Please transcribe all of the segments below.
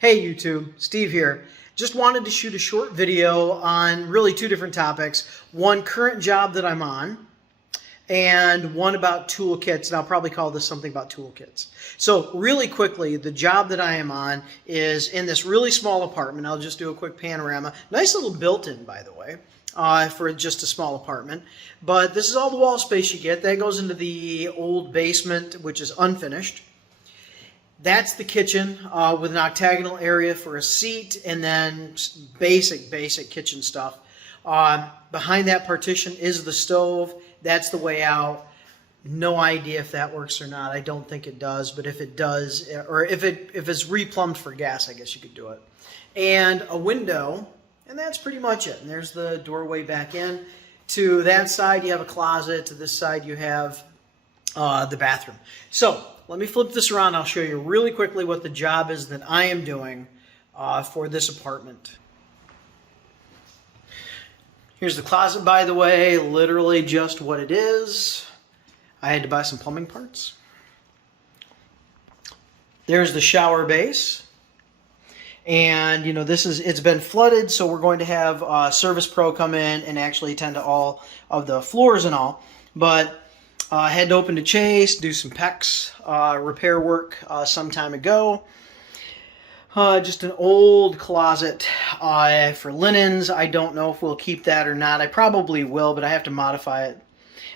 Hey YouTube, Steve here. Just wanted to shoot a short video on really two different topics. One current job that I'm on, and one about toolkits, and I'll probably call this something about toolkits. So really quickly, the job that I am on is in this really small apartment. I'll just do a quick panorama. Nice little built-in, by the way, for just a small apartment. But this is all the wall space you get. That goes into the old basement, which is unfinished. That's the kitchen with an octagonal area for a seat, and then basic kitchen stuff. Behind that partition is the stove. That's the way out. No idea if that works or not. I don't think it does, but if it does, or if it's replumbed for gas, I guess you could do it. And a window, and that's pretty much it. And there's the doorway back in. To that side, you have a closet. To this side, you have the bathroom. So let me flip this around. I'll show you really quickly what the job is that I am doing for this apartment. Here's the closet, by the way, literally just what it is. I had to buy some plumbing parts. There's the shower base. And, you know, it's been flooded, so we're going to have a service pro come in and actually attend to all of the floors and all. But I had to open to Chase, do some PEX repair work some time ago. Just an old closet for linens. I don't know if we'll keep that or not. I probably will, but I have to modify it.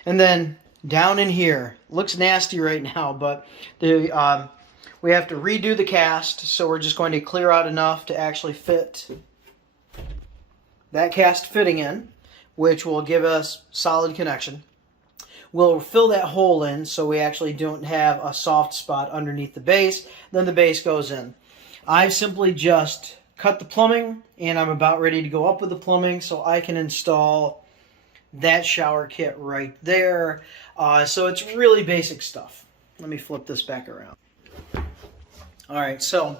And then down in here, looks nasty right now, but we have to redo the cast, so we're just going to clear out enough to actually fit that cast fitting in, which will give us solid connection. We'll fill that hole in so we actually don't have a soft spot underneath the base. Then the base goes in. I've simply just cut the plumbing, and I'm about ready to go up with the plumbing so I can install that shower kit right there. So it's really basic stuff. Let me flip this back around. All right, so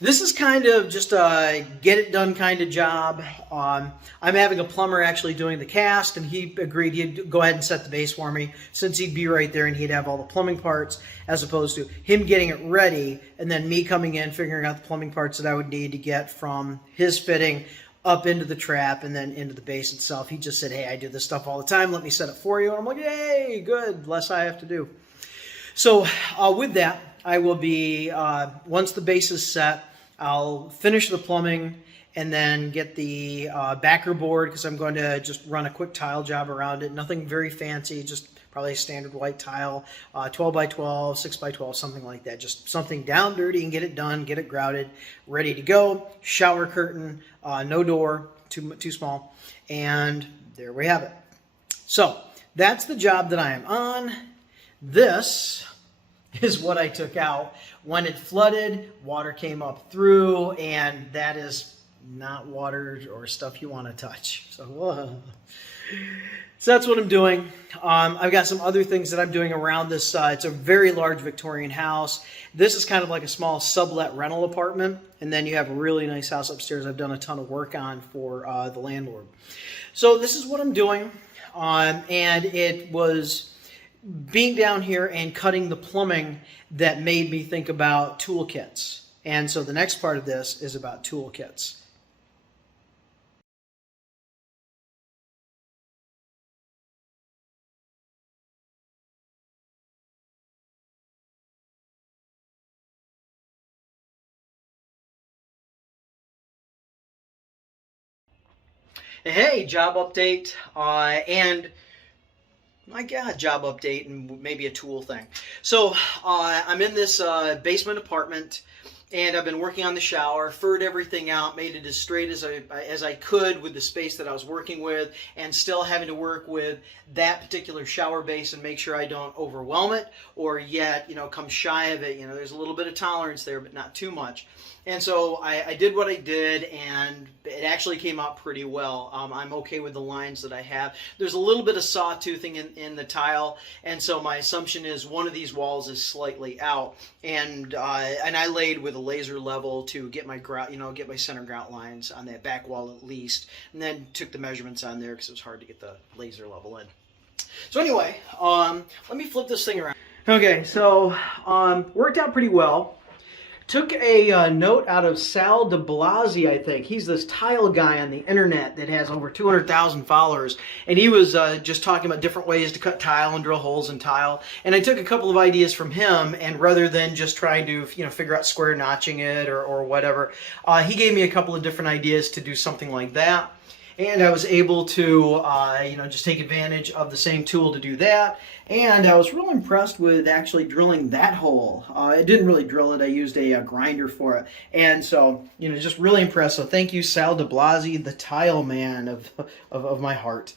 this is kind of just a get-it-done kind of job. I'm having a plumber actually doing the cast, and he agreed he'd go ahead and set the base for me since he'd be right there and he'd have all the plumbing parts, as opposed to him getting it ready and then me coming in, figuring out the plumbing parts that I would need to get from his fitting up into the trap and then into the base itself. He just said, hey, I do this stuff all the time. Let me set it for you. And I'm like, yay, good. Less I have to do. So with that, I will be, once the base is set, I'll finish the plumbing and then get the backer board, because I'm going to just run a quick tile job around it. Nothing very fancy, just probably a standard white tile, 12 by 12, 6 by 12, something like that. Just something down dirty and get it done, get it grouted, ready to go. Shower curtain, no door, too small, and there we have it. So that's the job that I am on. This is what I took out. When it flooded, water came up through, and that is not water or stuff you want to touch. So that's what I'm doing. I've got some other things that I'm doing around this. It's a very large Victorian house. This is kind of like a small sublet rental apartment, and then you have a really nice house upstairs I've done a ton of work on for the landlord. So this is what I'm doing, and it was being down here and cutting the plumbing that made me think about toolkits. And so the next part of this is about toolkits. Hey, job update, and my God, job update and maybe a tool thing. So I'm in this basement apartment, and I've been working on the shower, furred everything out, made it as straight as I could with the space that I was working with, and still having to work with that particular shower base and make sure I don't overwhelm it or yet, you know, come shy of it. You know, there's a little bit of tolerance there, but not too much. And so I did what I did, and it actually came out pretty well. I'm okay with the lines that I have. There's a little bit of sawtoothing in the tile, and so my assumption is one of these walls is slightly out. And I laid with a laser level to get my grout, get my center grout lines on that back wall at least, and then took the measurements on there because it was hard to get the laser level in. So anyway, let me flip this thing around. Okay, so worked out pretty well. Took a note out of Sal de Blasi, I think. He's this tile guy on the internet that has over 200,000 followers. And he was just talking about different ways to cut tile and drill holes in tile. And I took a couple of ideas from him, and rather than just trying to figure out square notching it or whatever, he gave me a couple of different ideas to do something like that. And I was able to, just take advantage of the same tool to do that. And I was real impressed with actually drilling that hole. I didn't really drill it. I used a grinder for it. And so, just really impressed. So thank you, Sal de Blasi, the tile man of my heart.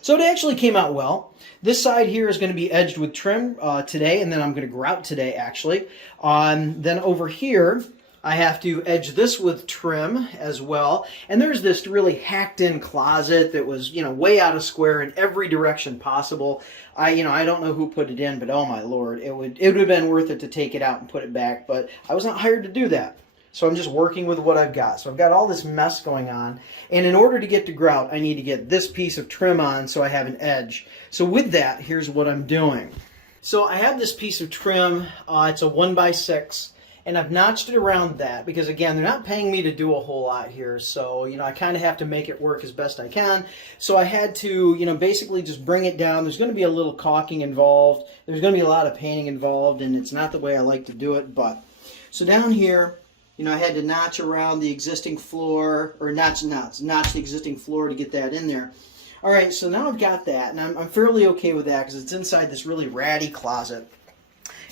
So it actually came out well. This side here is going to be edged with trim today, and then I'm going to grout today, actually. Then over here, I have to edge this with trim as well. And there's this really hacked in closet that was, way out of square in every direction possible. I don't know who put it in, but oh my Lord, it would have been worth it to take it out and put it back, but I was not hired to do that. So I'm just working with what I've got. So I've got all this mess going on. And in order to get to grout, I need to get this piece of trim on so I have an edge. So with that, here's what I'm doing. So I have this piece of trim. It's a 1x6. And I've notched it around that because, again, they're not paying me to do a whole lot here. So, I kind of have to make it work as best I can. So I had to, basically just bring it down. There's going to be a little caulking involved. There's going to be a lot of painting involved, and it's not the way I like to do it. But so down here, I had to notch around the existing floor, or notch the existing floor to get that in there. All right, so now I've got that, and I'm fairly okay with that because it's inside this really ratty closet.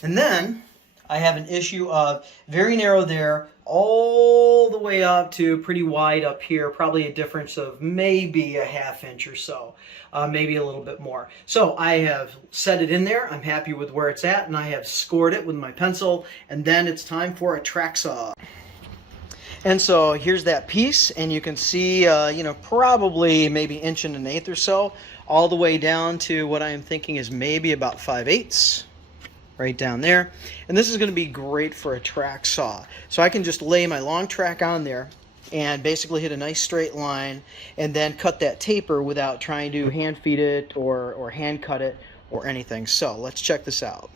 And then I have an issue of very narrow there, all the way up to pretty wide up here, probably a difference of maybe a ½ inch or so, maybe a little bit more. So I have set it in there. I'm happy with where it's at, and I have scored it with my pencil, and then it's time for a tracksaw. And so here's that piece, and you can see, probably maybe 1.1 inches or so, all the way down to what I am thinking is maybe about 5/8. Right down there. And this is going to be great for a track saw. So I can just lay my long track on there and basically hit a nice straight line and then cut that taper without trying to hand feed it or hand cut it or anything. So let's check this out.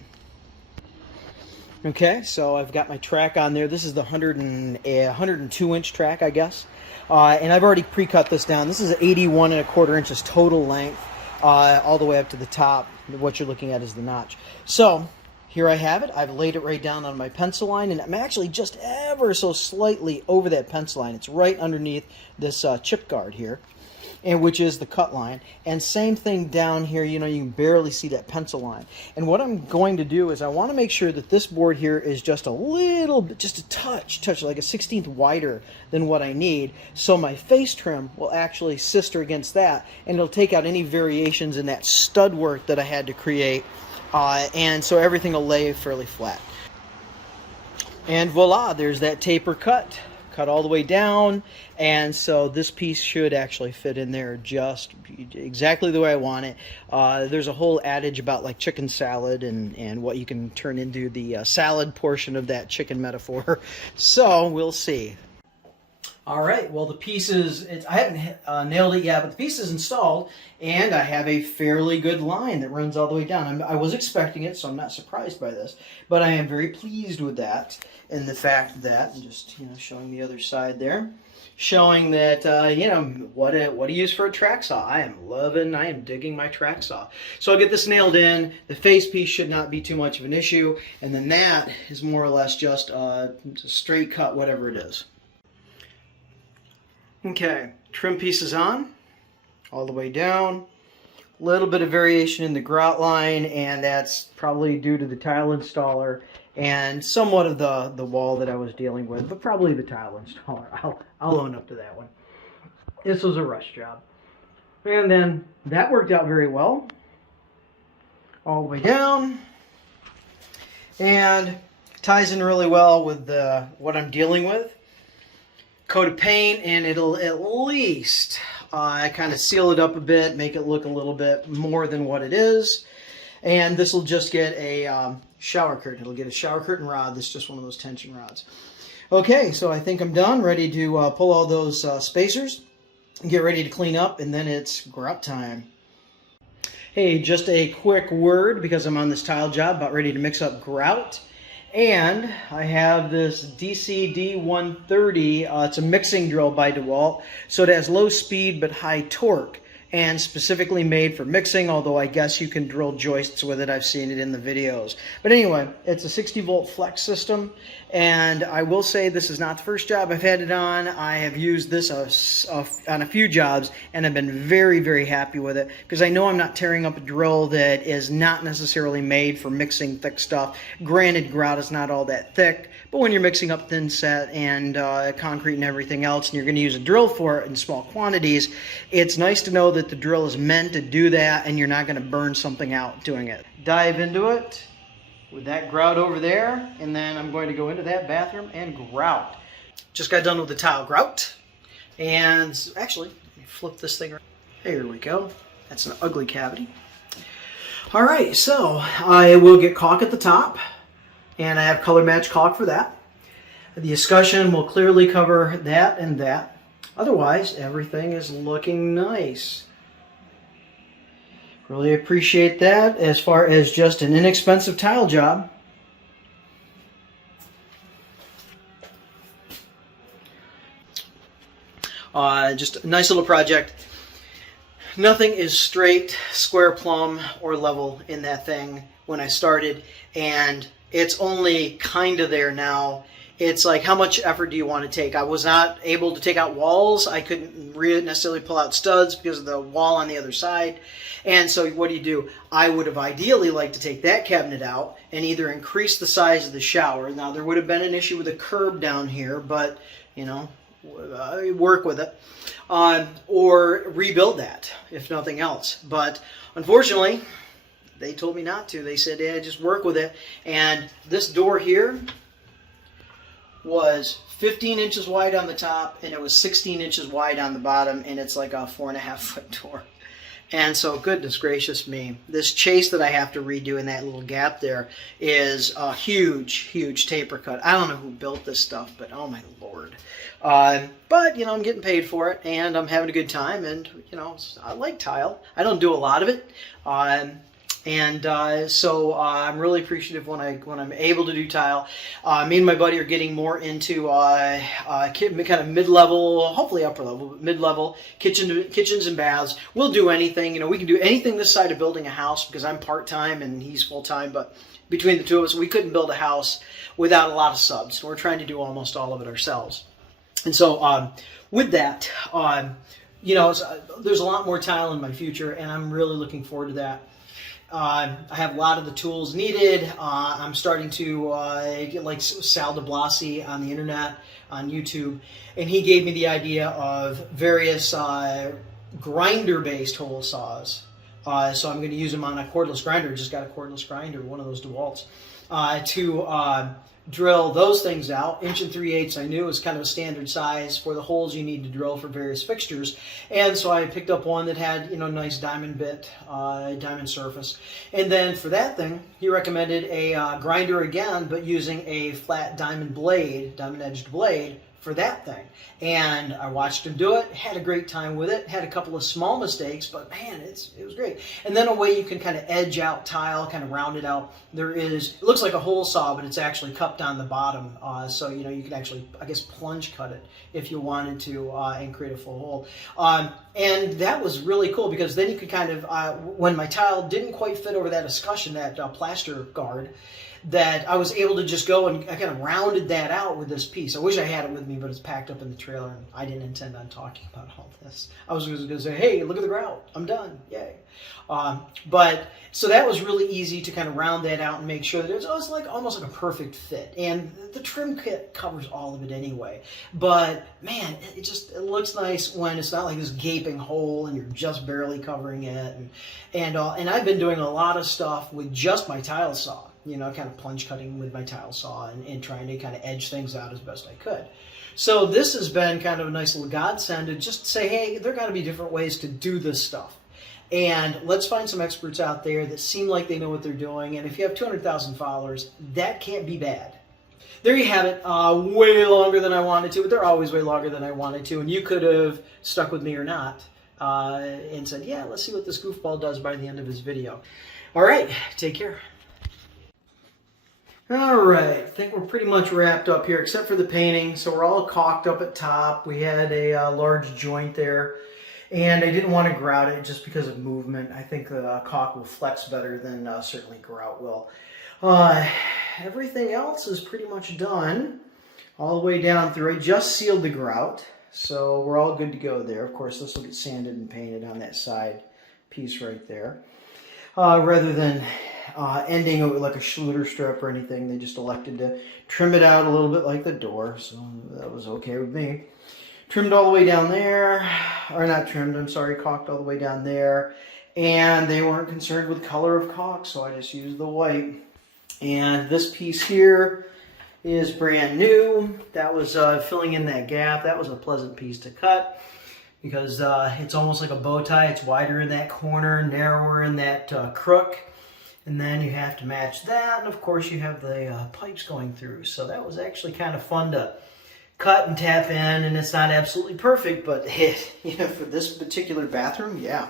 Okay, so I've got my track on there. This is the 102 inch track, I guess. And I've already pre-cut this down. This is 81 1/4 inches total length, all the way up to the top. What you're looking at is the notch. So here I have it. I've laid it right down on my pencil line, and I'm actually just ever so slightly over that pencil line. It's right underneath this chip guard here, and which is the cut line. And same thing down here, you can barely see that pencil line. And what I'm going to do is I want to make sure that this board here is just a little bit, just a touch, like a 1/16 wider than what I need. So my face trim will actually sister against that, and it'll take out any variations in that stud work that I had to create. And so everything will lay fairly flat. And voila, there's that taper cut all the way down. And so this piece should actually fit in there just exactly the way I want it. There's a whole adage about like chicken salad and what you can turn into the salad portion of that chicken metaphor. So we'll see. All right, well, the piece is, I haven't nailed it yet, but the piece is installed, and I have a fairly good line that runs all the way down. I was expecting it, so I'm not surprised by this, but I am very pleased with that, and the fact that, just, showing the other side there, showing that, what to use for a track saw. I am digging my track saw. So I'll get this nailed in. The face piece should not be too much of an issue, and then that is more or less just a straight cut, whatever it is. Okay, trim piece is on, all the way down. A little bit of variation in the grout line, and that's probably due to the tile installer and somewhat of the wall that I was dealing with, but probably the tile installer. I'll own up to that one. This was a rush job. And then that worked out very well. All the way down. And ties in really well with what I'm dealing with. Coat of paint, and it'll at least kind of seal it up a bit, make it look a little bit more than what it is. And this will just get a shower curtain. It'll get a shower curtain rod. This is just one of those tension rods. Okay, so I think I'm done, ready to pull all those spacers, get ready to clean up, and then it's grout time. Hey, just a quick word, because I'm on this tile job, about ready to mix up grout. And I have this DCD130. It's a mixing drill by DeWalt. So it has low speed but high torque, and specifically made for mixing, although I guess you can drill joists with it. I've seen it in the videos. But anyway, it's a 60 volt flex system, and I will say this is not the first job I've had it on. I have used this on a few jobs, and I've been very, very happy with it, because I know I'm not tearing up a drill that is not necessarily made for mixing thick stuff. Granted, grout is not all that thick, but when you're mixing up thinset and concrete and everything else, and you're going to use a drill for it in small quantities, it's nice to know that the drill is meant to do that and you're not going to burn something out doing it. Dive into it with that grout over there, and then I'm going to go into that bathroom and grout. Just got done with the tile grout, and actually, let me flip this thing around. There we go. That's an ugly cavity. All right, so I will get caulk at the top, and I have color match caulk for that. The escutcheon will clearly cover that and that. Otherwise, everything is looking nice. Really appreciate that as far as just an inexpensive tile job. Just a nice little project. Nothing is straight, square, plumb, or level in that thing when I started, and it's only kind of there now. It's like, how much effort do you want to take? I was not able to take out walls. I couldn't really necessarily pull out studs because of the wall on the other side. And so what do? I would have ideally liked to take that cabinet out and either increase the size of the shower. Now, there would have been an issue with the curb down here, but, you know, work with it. Or rebuild that, if nothing else. But unfortunately, they told me not to. They said, yeah, just work with it. And this door here was 15 inches wide on the top, and it was 16 inches wide on the bottom, and it's like a 4.5 foot door. And so, goodness gracious me, this chase that I have to redo in that little gap there is a huge, huge taper cut. I don't know who built this stuff, but oh my Lord. But, you know, I'm getting paid for it, and I'm having a good time, and, you know, I like tile. I don't do a lot of it. So I'm really appreciative when I'm able to do tile. Me and my buddy are getting more into kind of mid-level, hopefully upper level, but mid-level kitchens and baths. We'll do anything. You know, we can do anything this side of building a house because I'm part-time and he's full-time. But between the two of us, we couldn't build a house without a lot of subs. We're trying to do almost all of it ourselves. And so with that, you know, there's a lot more tile in my future, and I'm really looking forward to that. I have a lot of the tools needed. I'm starting to get like Sal de Blasi on the internet, on YouTube, and he gave me the idea of various grinder-based hole saws. So I'm going to use them on a cordless grinder. Just got a cordless grinder, one of those DeWalts, to drill those things out. 1 3/8 I knew was kind of a standard size for the holes you need to drill for various fixtures, and so I picked up one that had, you know, nice diamond bit, diamond surface. And then for that thing, he recommended a grinder again, but using a flat diamond blade, diamond edged blade for that thing. And I watched him do it, had a great time with it, had a couple of small mistakes, but man, it was great. And then a way you can kind of edge out tile, kind of round it out, it looks like a hole saw, but it's actually cupped on the bottom. So, you know, you can actually, I guess, plunge cut it if you wanted to and create a full hole. And that was really cool because then you could kind of, when my tile didn't quite fit over that escutcheon, that plaster guard, that I was able to just go and I kind of rounded that out with this piece. I wish I had it with me, but it's packed up in the trailer, and I didn't intend on talking about all this. I was just going to say, hey, look at the grout. I'm done. Yay. But so that was really easy to kind of round that out and make sure that it was like almost like a perfect fit. And the trim kit covers all of it anyway. But man, it looks nice when it's not like this gaping hole and you're just barely covering it. And I've been doing a lot of stuff with just my tile saw. You know, kind of plunge cutting with my tile saw and trying to kind of edge things out as best I could. So this has been kind of a nice little godsend to just say, hey, there got to be different ways to do this stuff. And let's find some experts out there that seem like they know what they're doing. And if you have 200,000 followers, that can't be bad. There you have it. Way longer than I wanted to, but they're always way longer than I wanted to. And you could have stuck with me or not and said, yeah, let's see what this goofball does by the end of his video. All right, take care. All right, I think we're pretty much wrapped up here, except for the painting. So we're all caulked up at top. We had a large joint there, and I didn't want to grout it just because of movement. I think the caulk will flex better than certainly grout will. Everything else is pretty much done, all the way down through. I just sealed the grout, so we're all good to go there. Of course, this will get sanded and painted on that side piece right there. Rather than ending it with like a Schluter strip or anything, they just elected to trim it out a little bit like the door, so that was okay with me. Trimmed all the way down there, or not trimmed, I'm sorry, caulked all the way down there, and they weren't concerned with color of caulk, so I just used the white. And this piece here is brand new. That was filling in that gap. That was a pleasant piece to cut, because it's almost like a bow tie. It's wider in that corner, narrower in that crook, and then you have to match that, and of course you have the pipes going through. So that was actually kind of fun to cut and tap in, and it's not absolutely perfect, but for this particular bathroom, yeah.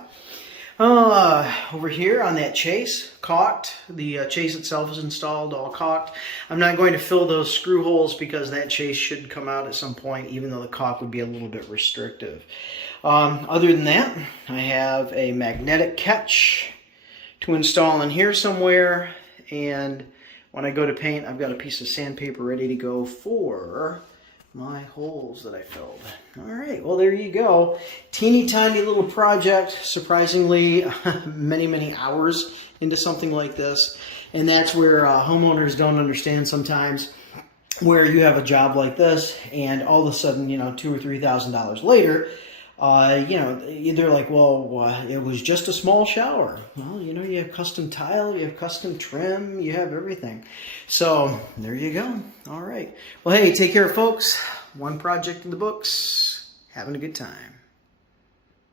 Over here on that chase, caulked. The chase itself is installed, all caulked. I'm not going to fill those screw holes because that chase should come out at some point, even though the caulk would be a little bit restrictive. Other than that, I have a magnetic catch to install in here somewhere, and when I go to paint, I've got a piece of sandpaper ready to go for my holes that I filled. All right, well, there you go. Teeny tiny little project, surprisingly many hours into something like this. And that's where homeowners don't understand sometimes, where you have a job like this and all of a sudden, $2,000 or $3,000 later, they're like, well, it was just a small shower. Well, you have custom tile, you have custom trim, you have everything. So there you go. All right. Well, hey, take care, folks. One project in the books. Having a good time.